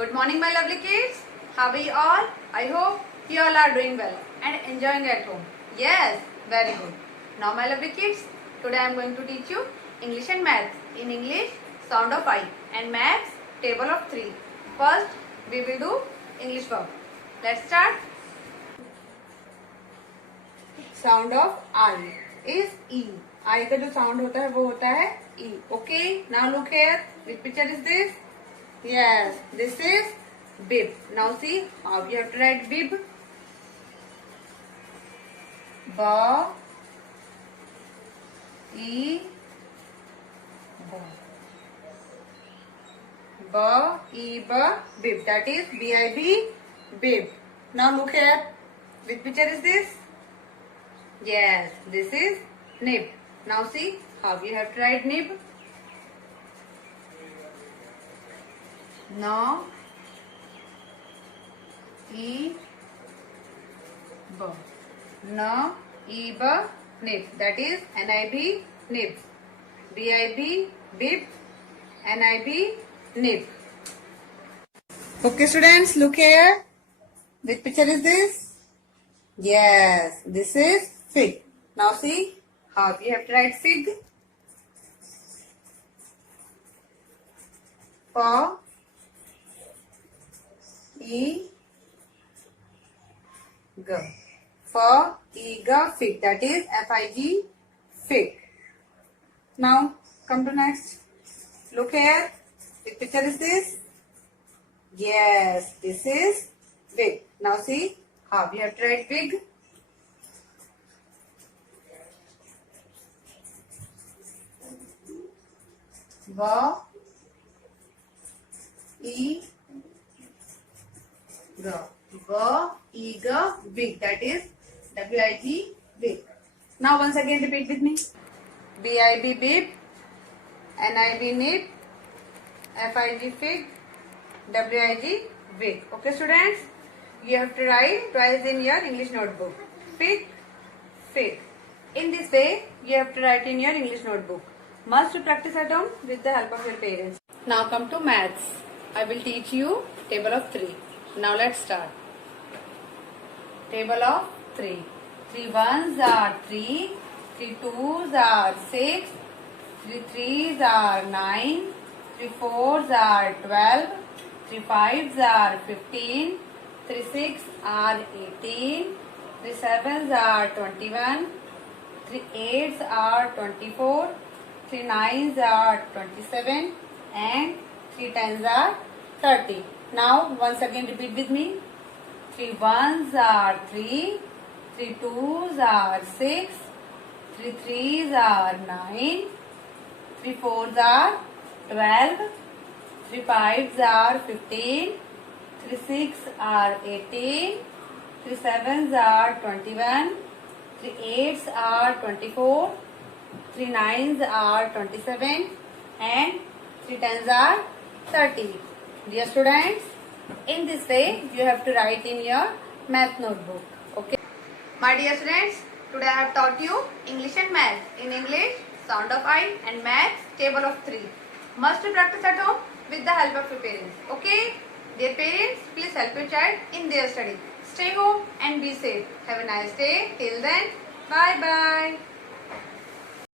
Good morning, my lovely kids. How are you all? I hope you all are doing well and enjoying at home. Yes, very good. Now, my lovely kids, today I am going to teach you English and Maths. In English, sound of I, and Maths, table of 3. First, we will do English verb. Let's start. Sound of I is E. I का जो sound होता है वो होता है E. Okay. Now look here. Which picture is this? Yes, this is bib. Now see how you have to write bib. Ba, e, ba, e, ba, bib. That is B-I-B, bib. Now look here. Which picture is this? Yes, this is nib. Now see how you have to write nib. No, e, b. No, e, b, nib. That is N-I-B, nib. B-I-B, bib. N-I-B, nib. Okay, students, look here. Which picture is this? Yes, this is fig. Now see how you have to write fig. For E, G. For E, G, fig. That is F-I-G, fig. Now, come to next. Look here. Which picture is this? Yes, this is wig. Now see how we have to write wig. W, E, G. W, E, G, wig. That is W-I-G, wig. Now once again repeat with me. B-I-B, bib. N-I-B, nib. F-I-G, fig. W-I-G, wig. Okay, students? You have to write twice in your English notebook. Fig, fig. In this way, you have to write in your English notebook. Must practice at home with the help of your parents. Now come to maths. I will teach you table of 3. Now let's start. Table of 3. 3 ones are 3. 3 twos are 6. 3 threes are 9. 3 fours are 12. 3 fives are 15. 3 six are 18. 3 sevens are 21. 3 eights are 24. 3 nines are 27. And 3 tens are 30. Now once again repeat with me. 3 ones are 3. 3 twos are 6. 3 threes are 9. 3 fours are 12. 3 fives are 15. 3 six are 18. 3 sevens are 21. 3 eights are 24. 3 nines are 27. And 3 tens are 30. Dear students, in this way you have to write in your math notebook. Okay. My dear students, today I have taught you English and Maths. In English, sound of I, and Maths, table of 3. Must practice at home with the help of your parents. Okay? Dear parents, please help your child in their study. Stay home and be safe. Have a nice day. Till then, bye-bye.